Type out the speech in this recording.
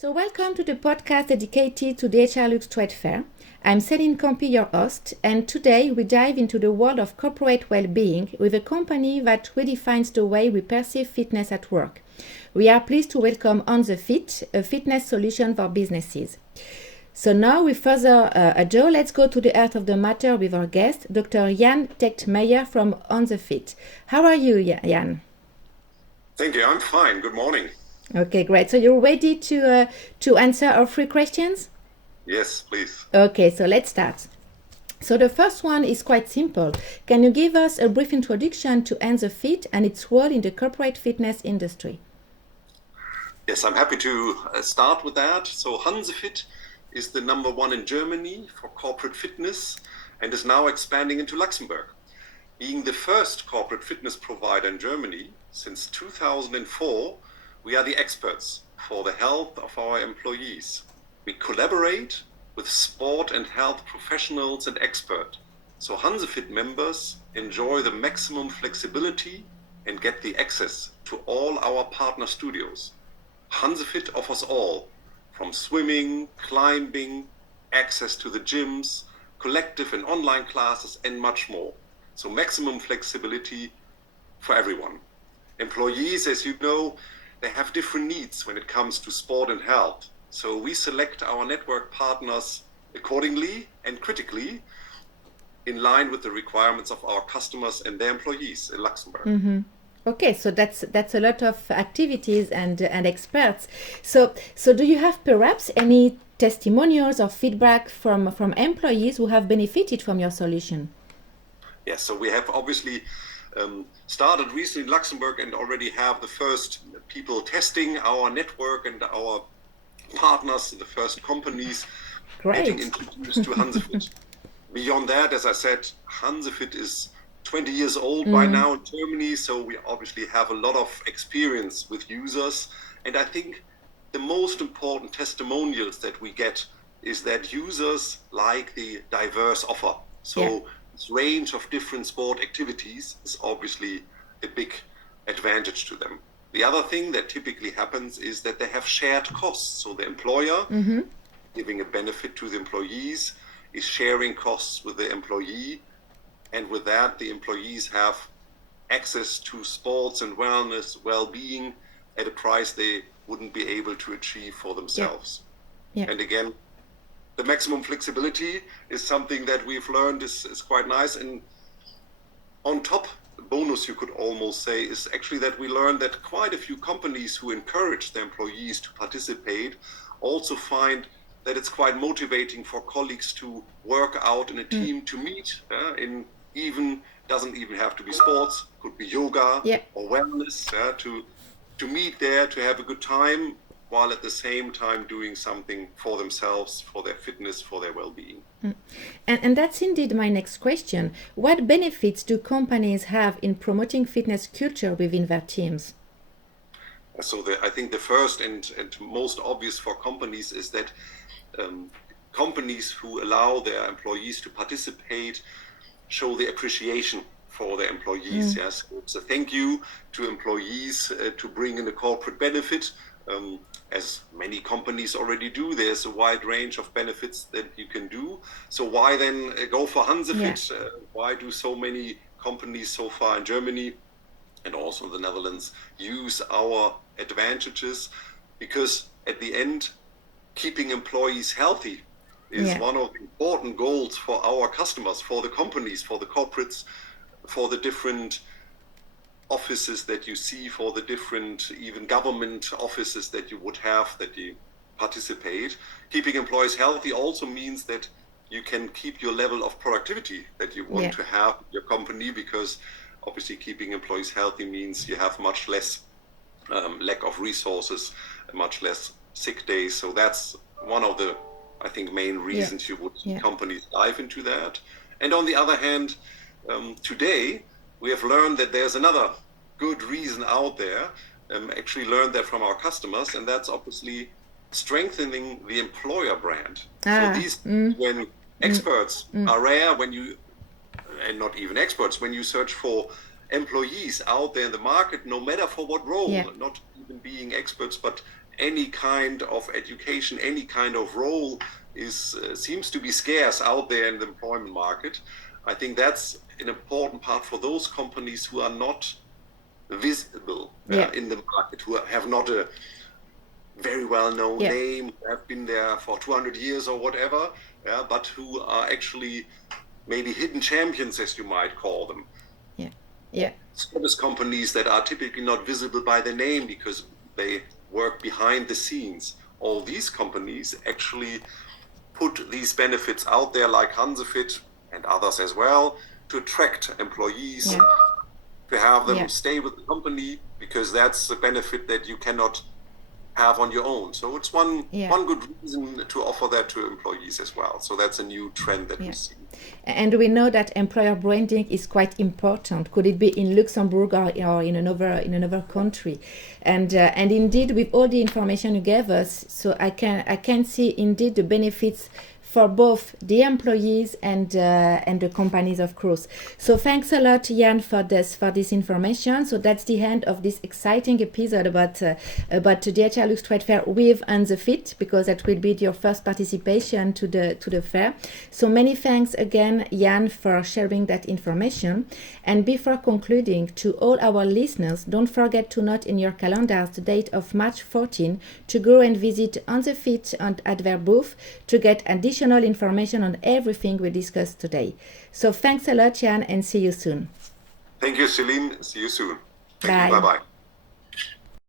So welcome to the podcast dedicated to the HR Lux Trade Fair. I'm Céline Campi, your host, and today we dive into the world of corporate well-being with a company that redefines the way we perceive fitness at work. We are pleased to welcome Hansefit, a fitness solution for businesses. So now, with further ado, let's go to the heart of the matter with our guest, Dr. Jan Techtmeijer from Hansefit. How are you, Jan? Thank you. I'm fine. Good morning. Okay, great. So you're ready to answer our 3 questions? Yes, please. Okay, so let's start. So the first one is quite simple. Can you give us a brief introduction to Hansefit and its role in the corporate fitness industry? Yes, I'm happy to start with that. So Hansefit is the number 1 in Germany for corporate fitness and is now expanding into Luxembourg. Being the first corporate fitness provider in Germany since 2004, we are the experts for the health of our employees. We collaborate with sport and health professionals and experts. So Hansefit members enjoy the maximum flexibility and get the access to all our partner studios. Hansefit offers all, from swimming, climbing, access to the gyms, collective and online classes, and much more. So maximum flexibility for everyone. Employees, as you know, they have different needs when it comes to sport and health. So we select our network partners accordingly and critically in line with the requirements of our customers and their employees in Luxembourg. Mm-hmm. Okay, so that's a lot of activities and experts. So do you have perhaps any testimonials or feedback from employees who have benefited from your solution? Yes, so we have obviously started recently in Luxembourg and already have the first people testing our network and our partners, the first companies getting introduced to Hansefit. Beyond that, as I said, Hansefit is 20 years old by now in Germany, so we obviously have a lot of experience with users. And I think the most important testimonials that we get is that users like the diverse offer. So this range of different sport activities is obviously a big advantage to them. The other thing that typically happens is that they have shared costs. So the employer, giving a benefit to the employees, is sharing costs with the employee. And with that, the employees have access to sports and wellness, well-being at a price they wouldn't be able to achieve for themselves. And again, the maximum flexibility is something that we've learned is quite nice. And on top, the bonus you could almost say is actually that we learned that quite a few companies who encourage their employees to participate also find that it's quite motivating for colleagues to work out in a team to meet doesn't even have to be sports, could be yoga or wellness, to meet there, to have a good time, while at the same time doing something for themselves, for their fitness, for their well-being. And that's indeed my next question. What benefits do companies have in promoting fitness culture within their teams? So I think the first and most obvious for companies is that companies who allow their employees to participate show the appreciation for their employees. Yes, it's a thank you to employees to bring in a corporate benefit. As many companies already do, there's a wide range of benefits that you can do. So why then go for Hansefit? Why do so many companies so far in Germany and also in the Netherlands use our advantages? Because at the end, keeping employees healthy is one of the important goals for our customers, for the companies, for the corporates, for the different offices that you see, for the different even government offices that you would have that you participate. Keeping employees healthy also means that you can keep your level of productivity that you want to have in your company, because obviously keeping employees healthy means you have much less lack of resources, much less sick days. So that's one of the, I think, main reasons you would see companies dive into that. And on the other hand, today, we have learned that there's another good reason out there, actually learned that from our customers, and that's obviously strengthening the employer brand. So these, when experts are rare, and not even experts, when you search for employees out there in the market, no matter for what role, not even being experts, but any kind of education, any kind of role seems to be scarce out there in the employment market. I think that's an important part for those companies who are not visible in the market, who have not a very well-known name, have been there for 200 years or whatever, but who are actually maybe hidden champions, as you might call them. Service companies that are typically not visible by their name because they work behind the scenes. All these companies actually put these benefits out there, like Hansefit and others as well, to attract employees, to have them stay with the company, because that's a benefit that you cannot have on your own. So it's one good reason to offer that to employees as well. So that's a new trend that we see. And we know that employer branding is quite important. Could it be in Luxembourg or in another country? And indeed, with all the information you gave us, so I can see indeed the benefits for both the employees and the companies, of course. So thanks a lot, Jan, for this information. So that's the end of this exciting episode about the DHL Lux Trade Fair with Hansefit, because that will be your first participation to the fair. So many thanks again, Jan, for sharing that information. And before concluding, to all our listeners, don't forget to note in your calendars the date of March 14 to go and visit Hansefit at their booth to get additional information on everything we discussed today. So thanks a lot, Jan, and see you soon. Thank you, Celine. See you soon. Bye. Bye-bye.